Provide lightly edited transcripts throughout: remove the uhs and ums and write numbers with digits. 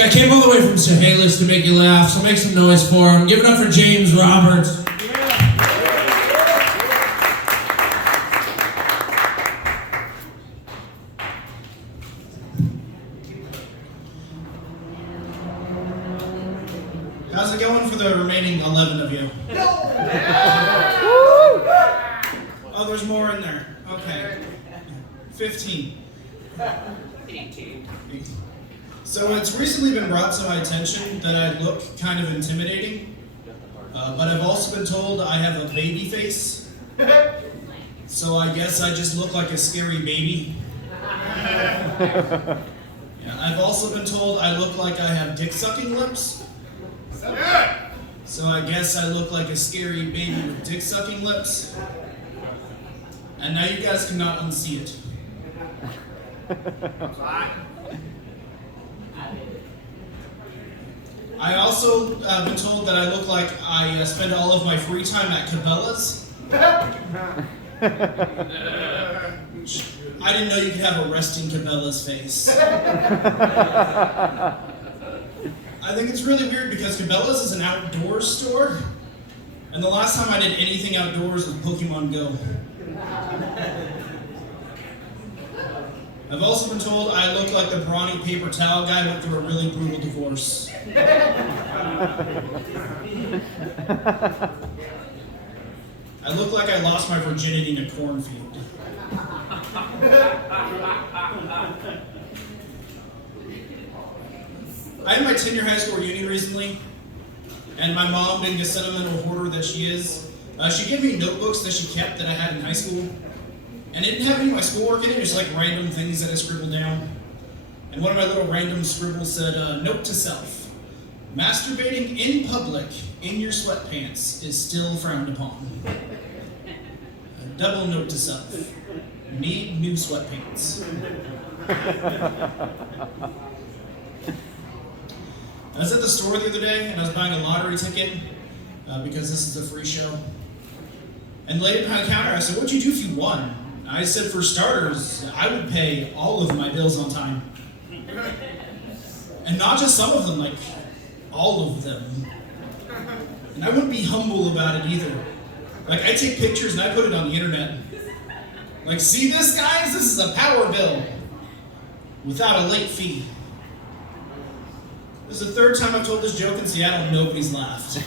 I came all the way from Chehalis to make you laugh, so make some noise for him. Give it up for James Roberts. How's it going for the remaining 11 of you? Oh, there's more in there. Okay. 15. 18. So it's recently been brought to my attention that I look kind of intimidating, but I've also been told I have a baby face. So I guess I just look like a scary baby. Yeah, I've also been told I look like I have dick-sucking lips. So I guess I look like a scary baby with dick-sucking lips. And now you guys cannot unsee it. I also been told that I look like I spend all of my free time at Cabela's. I didn't know you could have a resting Cabela's face. I think it's really weird because Cabela's is an outdoors store, and the last time I did anything outdoors was Pokemon Go. I've also been told I look like the brawny paper towel guy went through a really brutal divorce. I look like I lost my virginity in a cornfield. I had my 10-year high school reunion recently, and my mom, being the sentimental hoarder that she is, she gave me notebooks that she kept that I had in high school. And it didn't have any of my schoolwork in it, just like random things that I scribbled down. And one of my little random scribbles said, note to self, masturbating in public in your sweatpants is still frowned upon. A double note to self, need new sweatpants. I was at the store the other day and I was buying a lottery ticket because this is a free show. And the lady behind the counter, I said, what'd you do if you won? I said, for starters, I would pay all of my bills on time. And not just some of them, like all of them. And I wouldn't be humble about it either. Like, I take pictures and I put it on the internet. Like, see this, guys? This is a power bill without a late fee. This is the third time I've told this joke in Seattle and nobody's laughed.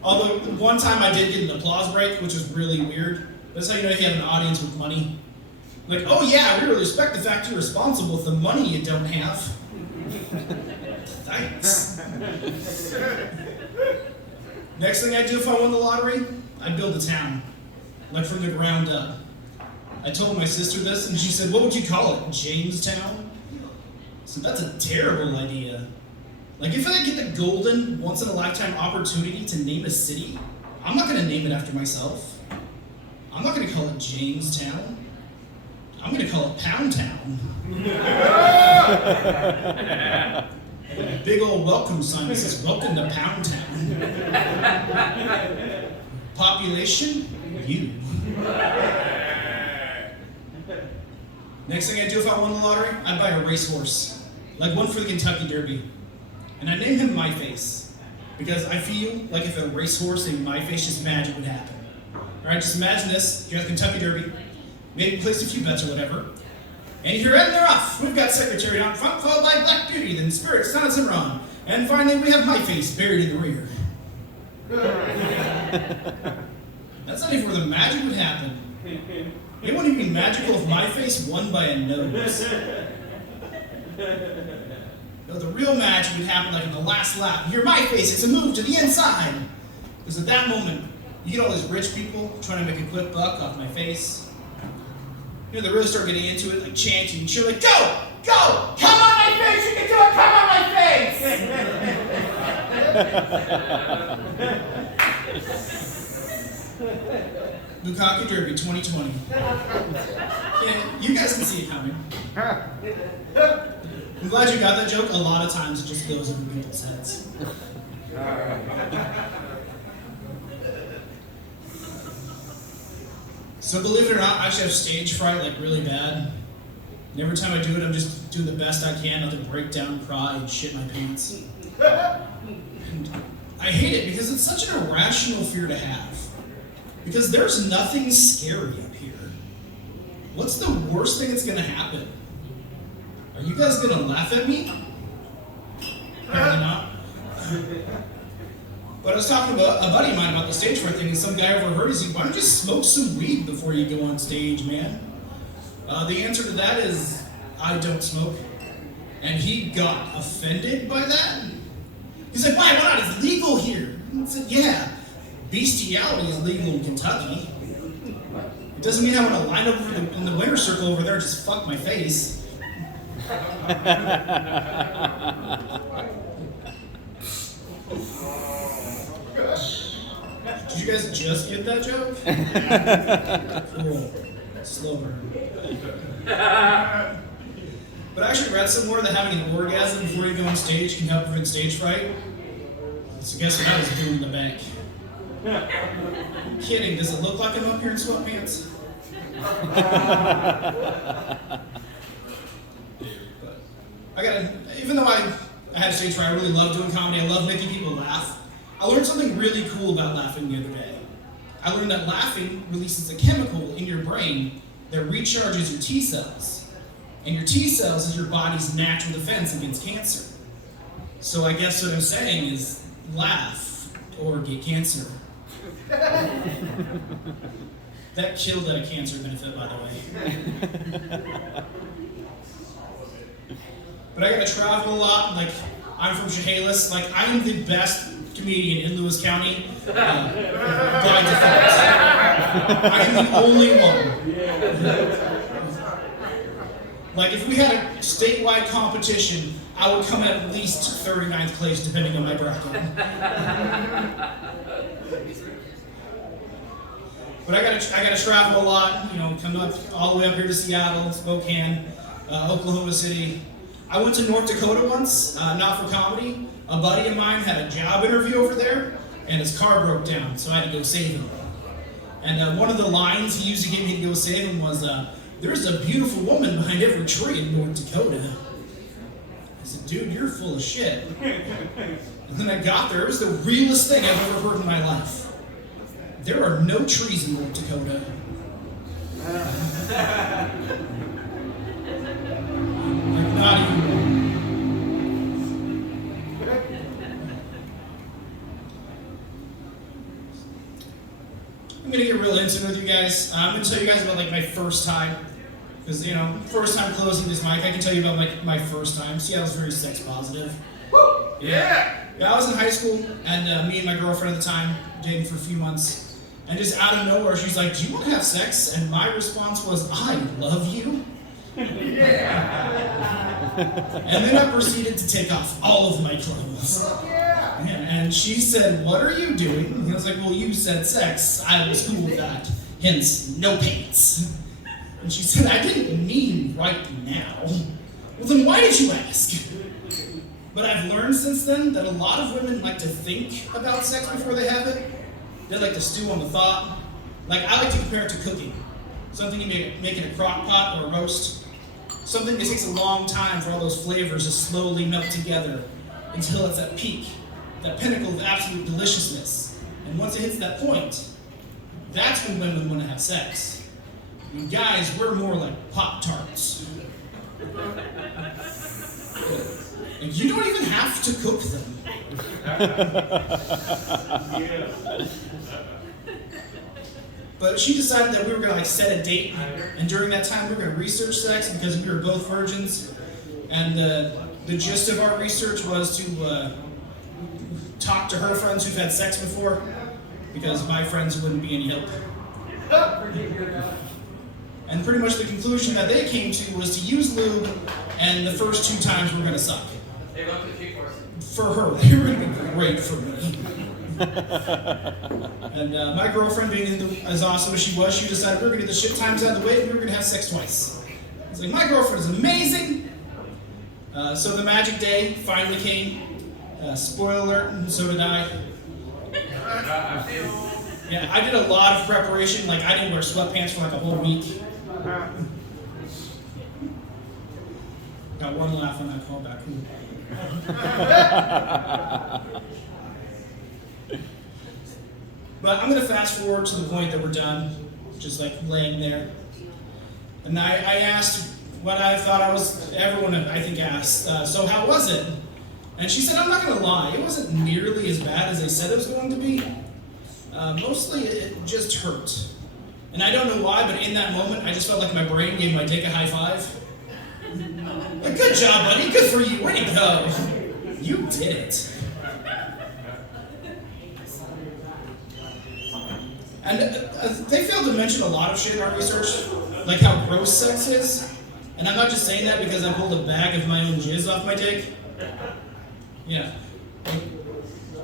Although, one time I did get an applause break, which was really weird. That's how you know you have an audience with money. Like, oh yeah, we really respect the fact you're responsible with the money you don't have. Thanks. Next thing I'd do if I won the lottery, I'd build a town. Like from the ground up. I told my sister this, and she said, what would you call it, Jamestown? So that's a terrible idea. Like, if I get the golden, once-in-a-lifetime opportunity to name a city, I'm not going to name it after myself. I'm not going to call it Jamestown. I'm going to call it Pound Town. A big old welcome sign that says, welcome to Pound Town. Population, you. Next thing I'd do if I won the lottery, I'd buy a racehorse. Like one for the Kentucky Derby. And I named him My Face, because I feel like if a racehorse named My Face, just magic would happen. All right, just imagine this: you're at the Kentucky Derby, maybe placed a few bets or whatever, and if you're ready, they're off. We've got Secretary out front, followed by Black Beauty, then Spirit, Sound Simran, and finally we have My Face buried in the rear. That's not even where the magic would happen. It wouldn't even be magical if My Face won by a nose. No, the real magic would happen like in the last lap. You hear My Face, it's a move to the inside. Because at that moment, you get all these rich people trying to make a quick buck off My Face. You know, they really start getting into it, like chanting, and cheering, like, go! Go! Come on, My Face! You can do it! Come on, My Face! Bukkake Derby 2020. Yeah, you guys can see it coming. I'm glad you got that joke. A lot of times it just goes over people's heads. So believe it or not, I actually have stage fright, like really bad. And every time I do it, I'm just doing the best I can not to break down, cry, and shit my pants. And I hate it because it's such an irrational fear to have. Because there's nothing scary up here. What's the worst thing that's gonna happen? Are you guys gonna laugh at me? Apparently not. But I was talking to a buddy of mine about the stage fright thing, and some guy overheard. He's like, "Why don't you just smoke some weed before you go on stage, man?" The answer to that is, I don't smoke. And he got offended by that. He's like, why not? It's legal here. I said, yeah, bestiality is legal in Kentucky. It doesn't mean I want to line up in the winter circle over there and just fuck my face. Did you guys just get that joke? Cool. Slow burn. But I actually read somewhere that having an orgasm before you go on stage can help prevent stage fright. So guess what I was doing in the bank? I'm kidding. Does it look like I'm up here in sweatpants? But even though I had stage fright, I really love doing comedy. I love making people laugh. I learned something really cool about laughing the other day. I learned that laughing releases a chemical in your brain that recharges your T cells. And your T cells is your body's natural defense against cancer. So I guess what I'm saying is laugh or get cancer. That killed a cancer benefit, by the way. But I gotta travel a lot. Like, I'm from Chehalis. Like, I am the best comedian in Lewis County by default. I am the only one. Like, if we had a statewide competition, I would come at least 39th place, depending on my bracket. But I gotta travel a lot, come up all the way up here to Seattle, Spokane, Oklahoma City. I went to North Dakota once, not for comedy. A buddy of mine had a job interview over there, and his car broke down, so I had to go save him. And one of the lines he used to get me to go save him was, "There's a beautiful woman behind every tree in North Dakota." I said, "Dude, you're full of shit." And then I got there, it was the realest thing I've ever heard in my life. There are no trees in North Dakota. Like, not even one. I'm gonna get real intimate with you guys. I'm gonna tell you guys about my first time. Because, first time closing this mic, I can tell you about my first time. Seattle's very sex positive. Yeah, I was in high school, and me and my girlfriend at the time, dating for a few months. And just out of nowhere, she's like, "Do you want to have sex?" And my response was, "I love you." And then I proceeded to take off all of my clothes. And she said, "What are you doing?" And I was like, "Well, you said sex. I was cool with that. Hence, no pants." And she said, "I didn't mean right now." Well, then why did you ask? But I've learned since then that a lot of women like to think about sex before they have it. They like to stew on the thought. Like, I like to compare it to cooking. Something you make in a crock pot or a roast. Something that takes a long time for all those flavors to slowly melt together until it's at peak, that pinnacle of absolute deliciousness. And once it hits that point, that's when women want to have sex. And guys, we're more like Pop-Tarts. And you don't even have to cook them. But she decided that we were gonna set a date, and during that time we were gonna research sex because we were both virgins. And the gist of our research was to talk to her friends who've had sex before, because my friends wouldn't be any help. And pretty much the conclusion that they came to was to use lube, and the first 2 times we're gonna suck. For her, they were gonna be great for me. And my girlfriend, being as awesome as she was, she decided we were gonna get the shit times out of the way, and we were gonna have sex twice. I was like, my girlfriend is amazing. So the magic day finally came. Spoiler alert, and so did I. Yeah, I did a lot of preparation. Like, I didn't wear sweatpants for a whole week. Got one laugh on that callback. Cool. But I'm going to fast forward to the point that we're done, just like laying there. And I asked what I thought everyone I think asked, so how was it? And she said, I'm not going to lie, it wasn't nearly as bad as they said it was going to be. Mostly it just hurt. And I don't know why, but in that moment, I just felt like my brain gave my dick a high five. Like, good job, buddy, good for you, way to go. You did it. And they failed to mention a lot of shit in our research, like how gross sex is. And I'm not just saying that because I pulled a bag of my own jizz off my dick. Yeah.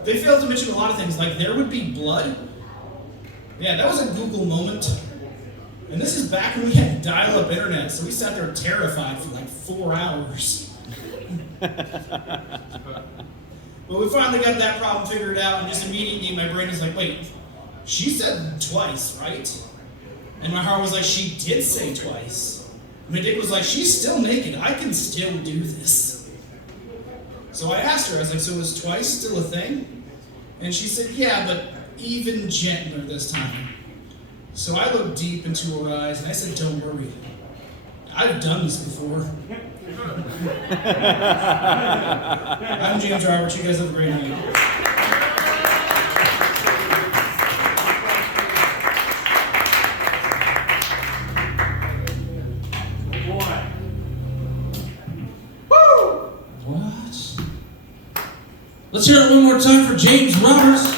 They failed to mention a lot of things, like there would be blood. Yeah, that was a Google moment. And this is back when we had dial-up internet, so we sat there terrified for like 4 hours. But we finally got that problem figured out, and just immediately my brain was like, wait, she said twice, right? And my heart was like, she did say twice. My dick was like, she's still naked, I can still do this. So I asked her, I was like, so is twice still a thing? And she said, yeah, but even gentler this time. So I looked deep into her eyes and I said, don't worry. I've done this before. I'm James Roberts. You guys have a great night. Let's hear it one more time for James Roberts.